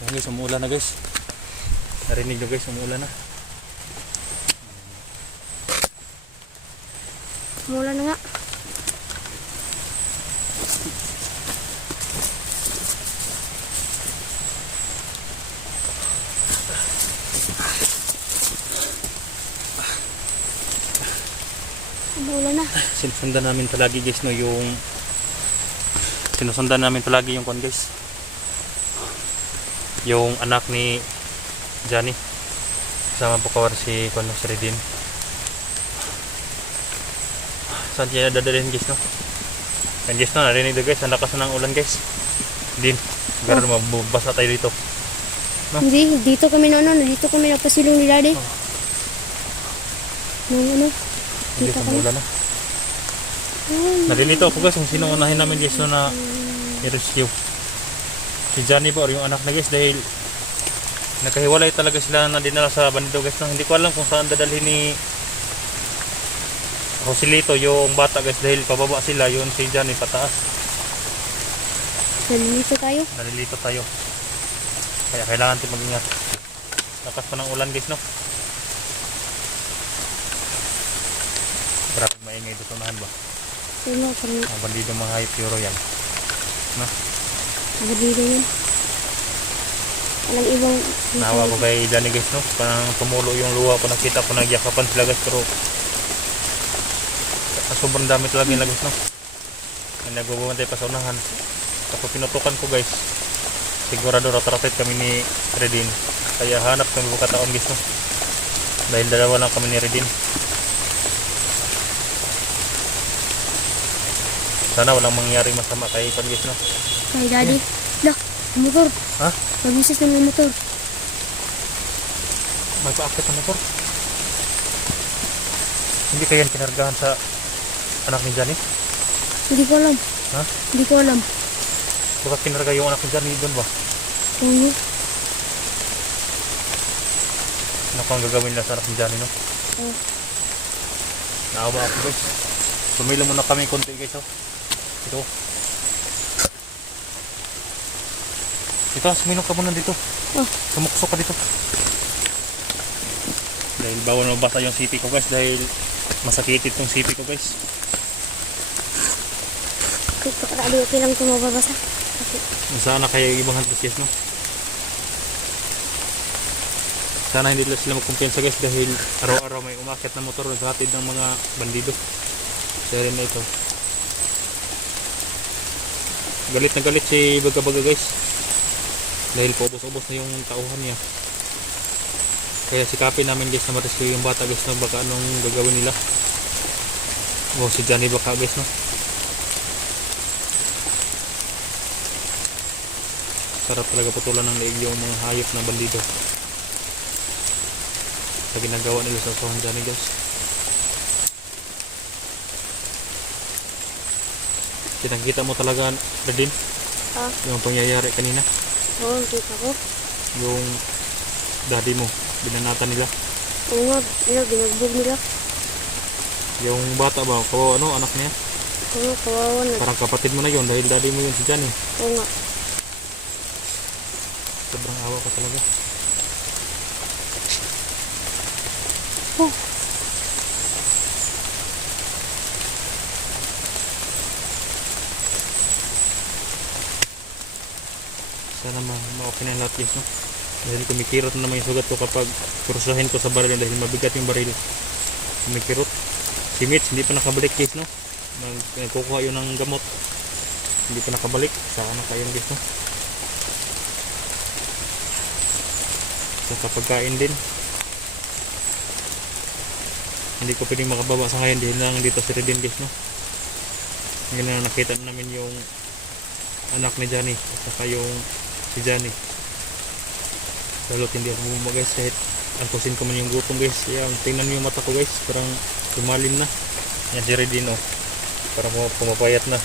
Ayan guys, umuulan na guys. Narinig nyo guys, umuulan na. Umuulan na nga. Umuulan na. Sinusundan namin palagi guys no, yung sinusundan namin palagi yung kon guys. Yung anak ni Johnny. Kasama po kawar si kon si Redin. Saan siya dadalhin guys no? Yan guys no, narinig na guys, ang lakas na ng ulan guys. Din, gara mabasa tayo dito. No? Hindi, dito kami dito kami napasilong ni Daddy. Nung Dito kami. Ulan na. Nalilito ako guys kung sino unahin namin guys no na i-rescue. Si Johnny ba or yung anak na guys, dahil nakahiwalay talaga sila na dinala sa bandido guys no? Hindi ko alam kung saan dadalhin ni Joselito yung bata guys, dahil pababa sila, yun si Johnny pataas. Nalilito tayo. Kaya kailangan natin mag-ingat. Lakas pa ng ulan guys no? Grabe maingay dito nahan ba? Mga bandido mga hayop puro yan no? Bandido yan. Walang ibang nawa ko kay Johnny guys no? Parang tumulo yung luha ko, nakita ko nagyakapan sila guys, pero sobrang dami talaga yung guys no? May nagbubantay pa sa unahan. Tapos pinutukan ko guys, sigurado ratratit kami ni Redin, kaya hanap kami bukataon guys no? Dahil dalawa lang kami ni Redin. Sana walang mangyari masama kay Pan guys no? Kay Daddy. Lah, motor. Ha? Mag-isis na may motor. May paakit ang motor. Hindi kaya kinargahan sa anak ni Johnny? Hindi ko alam. Ha? Hindi ko alam. Baka kinarga yung anak ni Johnny doon ba? Oo. Ano kung gagawin nila sa anak ni Johnny no? Oo. Naawa ako guys. Tumila muna kami konti guys oh. Ito. Ito, suminom ka muna dito. Oh. Sumukso ka dito. Dahil bawal mabasa yung sipi ko guys, dahil masakit itong sipi ko guys. Okay lang ito mababasa. Sana kaya yung ibang hunters guys no? Sana hindi sila magkumpiyansa guys, dahil araw-araw may umakyat na motor sa hatid ng mga bandido. Sa rin na ito. Galit na galit si Baga-Baga guys, dahil paubos-ubos na yung tauhan niya. Kaya sikapin namin guys na ma-rescue yung bata guys no? Baka anong gagawin nila. O si Johnny baka guys no? Sarap talaga putulan ng leeg yung mga hayop na bandido sa ginagawa nila sa usahan Johnny guys. Kita mo talaga Redin yung pangyayari kanina. Oo, kita ko. Yung daddy mo binanatan nila. Oo nga, binagbog nila. Yung bata ba, ano, anak niya? Oo, kawawa na. Parang kapatid mo na yun, dahil daddy mo yun si Johnny. Oo nga. Sobrang awa ko talaga. Oh. Sana ma-okay na lahat guys no? Dahil kumikirot na naman yung sugat ko kapag kurusahin ko sa baril, dahil mabigat yung baril. Kumikirot. Si Mitch hindi pa nakabalik guys no? Nagkukuha yun ng gamot, hindi pa nakabalik. Sana kayo guys no? Sa pagkain din, hindi ko pwedeng makababa sa ngayon dahil lang dito si Redin guys no? Ngayon na nakita namin yung anak ni Johnny at saka yung si Johnny. Lalo't hindi ako bumaba guys, kahit alpusin ko man yung gutom guys. Yan, tingnan nyo yung mata ko guys, parang tumalim na. Yan si Redin oh, parang pumapayat na.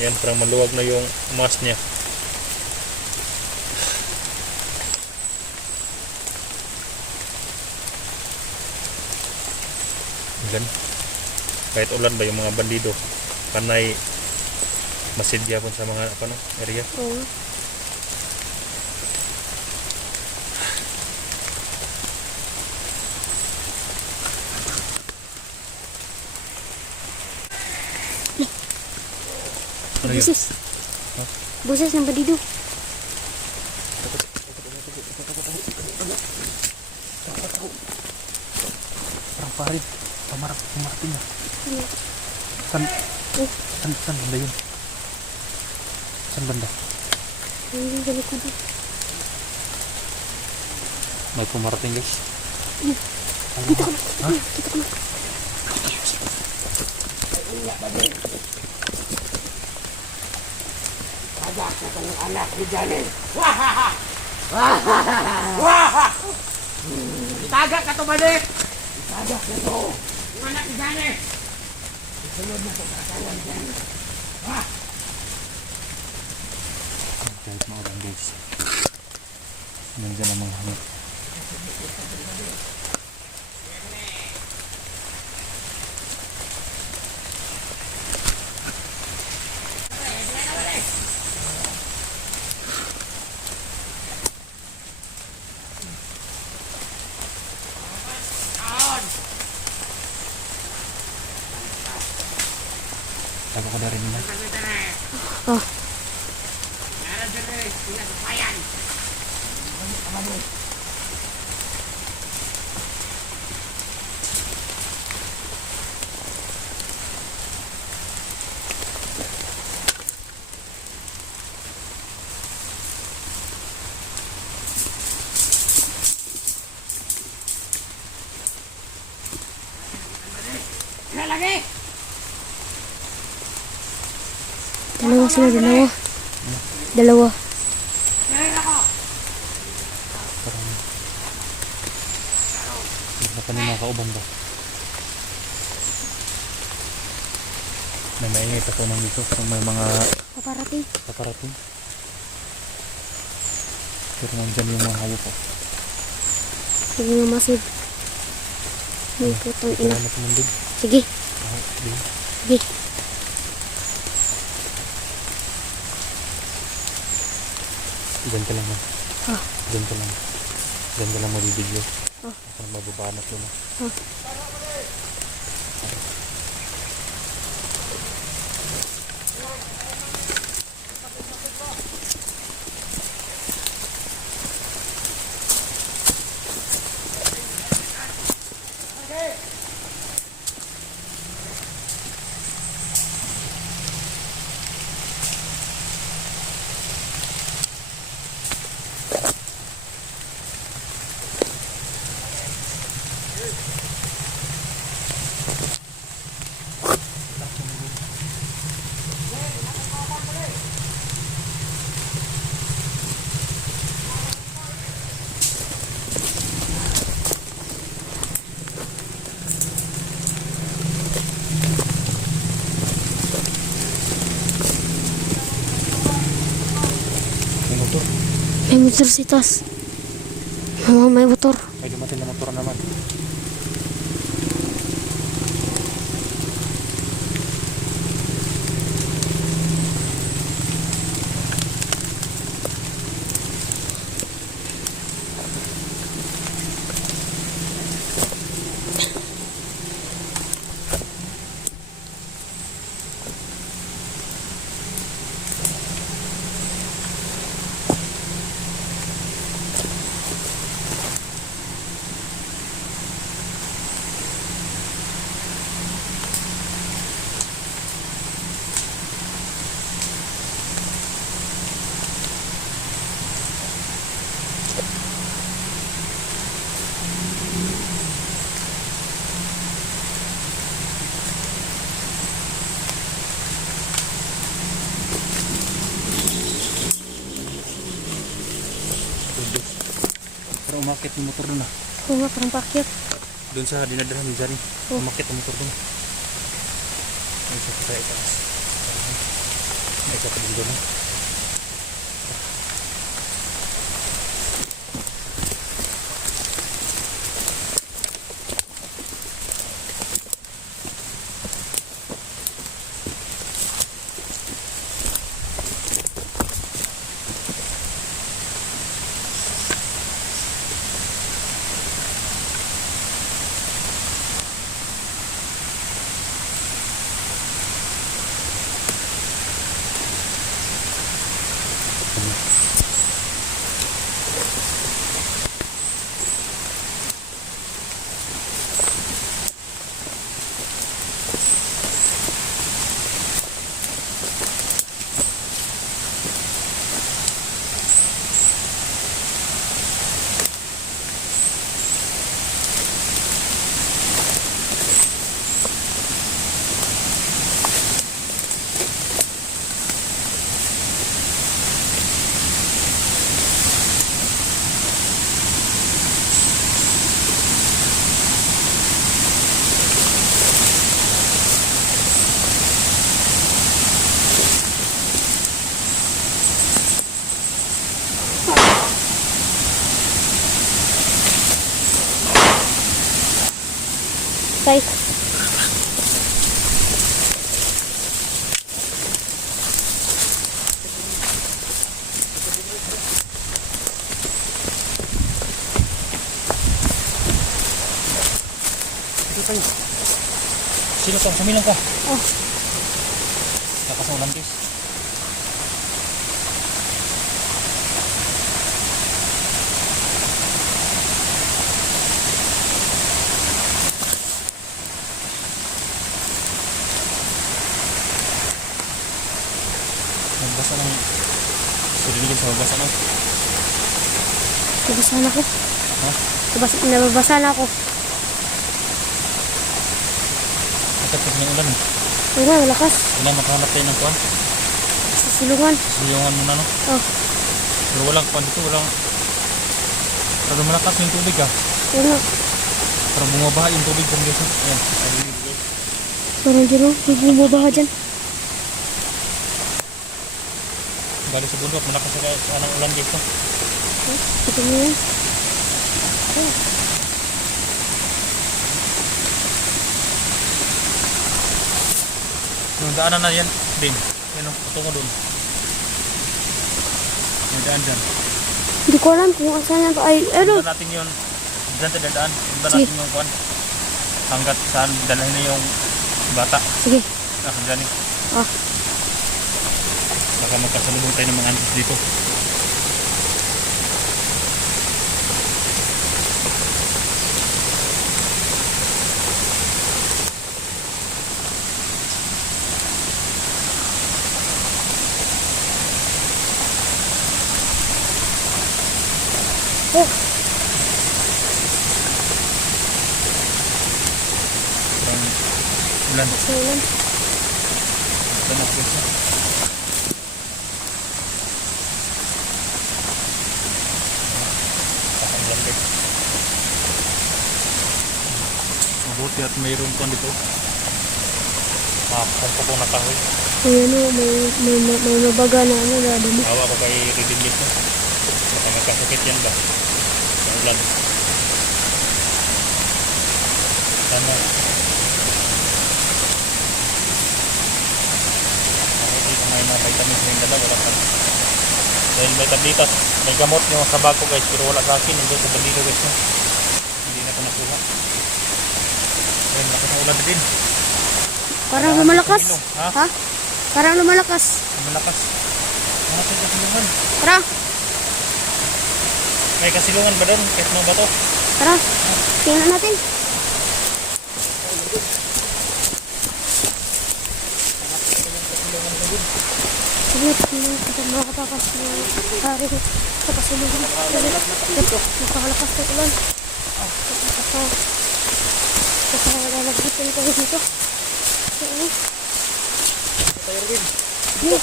Yan, parang maluwag na yung mask niya. Gan. Kahit ulan ba yung mga bandido, panay masidya po sa mga area. Oo. Buses. Buses ng bandido. Parang parit. Pamarating na. Ano? Saan banda yun? Saan banda? Hindi galing ko doon. May pumarating guys. Kita ko na. Ha? Kita ko na. Anak ni Johnny. Wahaha! Wahaha! Itagak ka to, balik! Itagak na to! Yung anak ni Johnny! Isunod na to, katawan dyan. Kahit maulan guys. Nandiyan ang mga hangin. Tago ko na rin na. Oh. Lagi! Dalawa sila, dalawa. Dalawa. Parang baka may mga kauban ba? May maingay pa po nandito kung may mga Paparating. paparating. Pero nandyan yung mga hayop po. Sige nga masid. May putang ina. Salamat naman din. Sige. Din. Sige. Diyan ka lang man. Ah. Diyan ka lang. Diyan ka lang mabibidyo. Ah. Parang mababanat yun. Ah. May motor. May motor si Tas. Mama, may motor. May dumating na motor naman. Pero umakit yung motor doon ah. Oo nga, parang pakyat. Doon sa dinadala ni Johnny. Oh. Umakit ang motor doon. Ay, sa kaya itaas. Ay, sa kapag doon. Tay. Sino ka? Sumilang ka. Oh. Lakas ng ulan guys. Nagbasa ng siriligin sa magbasa ng Nabasa na ako. ha? Nababasa na ako. Agad kasi ng ulan eh. Wala, malakas. Wala makahanap tayo ng kuwan. Sa silungan. Siyungan mo na no. Oh. Pero walang kuwan dito. Walang parang malakas yung tubig ah. Wala. Parang bumabaha yung tubig kung guys. Ayan. Sarilig guys. Parang dyan o. May bumabaha dyan. Balik sa bundok. Malakas sa anong ulan dito. Ito mo yan. Yung daanan na yan din. Yan o. Patungo dun. May daan dyan. Hindi ko alam kung saan yan pa. Ay, ano? Sundan natin yun. Dyan tayo dadaan. Sundan Sige. natin yung kuwan. Hanggat saan dalhin na yung bata. Sige. Nasa dyan eh. Ah. Baka magkasalubong tayo ng mga antis dito. Oh. Parang ulan. Sa ulan. Ulan ako guys. Pakanglan guys. Mabuti at mayroon pa dito. Pagpapong na kahoy. May ano, may mabaga na ano, na dumi. Awa ko kay Ridin dito. Baka magkasakit yan ba? Sa ulan. Sana. Ako ito may mga vitamins na yung dala. Wala ka. Dahil may tablitas. May gamot yung sa bag ko guys. Pero wala sa akin. Nandun sa tablito guys. No? Hindi na ko nakuha. Ayun, lakas ng ulan din. Parang lumalakas. Ha? Ha? Parang lumalakas. Malakas. Mga kasilungan. Tara. May kasilungan ba doon? Kahit mga bato? Tara. Tingnan natin. Sige, tingnan kita makatakas ng hari sa kasulungan. Napakalakas ng ulan. Napakalagitan tayo dito. Ano? Tayo rin. Ano?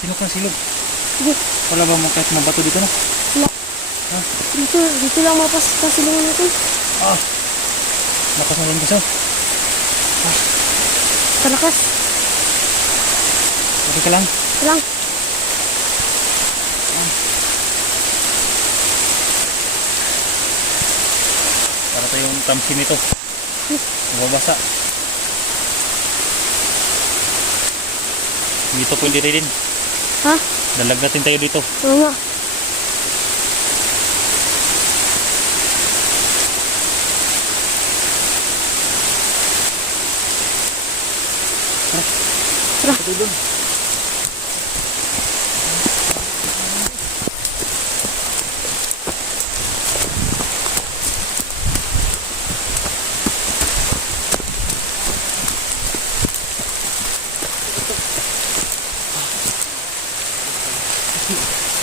Sino kang silog? Sige. Wala ba mo kahit mga bato dito no? Wala. Ha? Dito lang mapas kasilungan natin. Ah! Lakas na rin gusto. Kalakas. Okay ka lang? Lang. Para tayong tamsin nito. Mababasa. Dito pwede rin. Ha? Dalag natin tayo dito. Oo nga. Tara. Ito doon.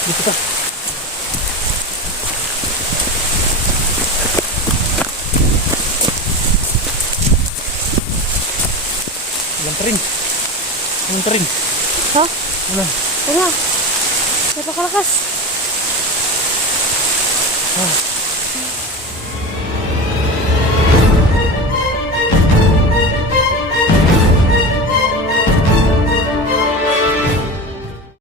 Dito ka. Ulan ka rin. Ulan ka rin. Ha? Ulan. Oo nga. Napakalakas. Ah.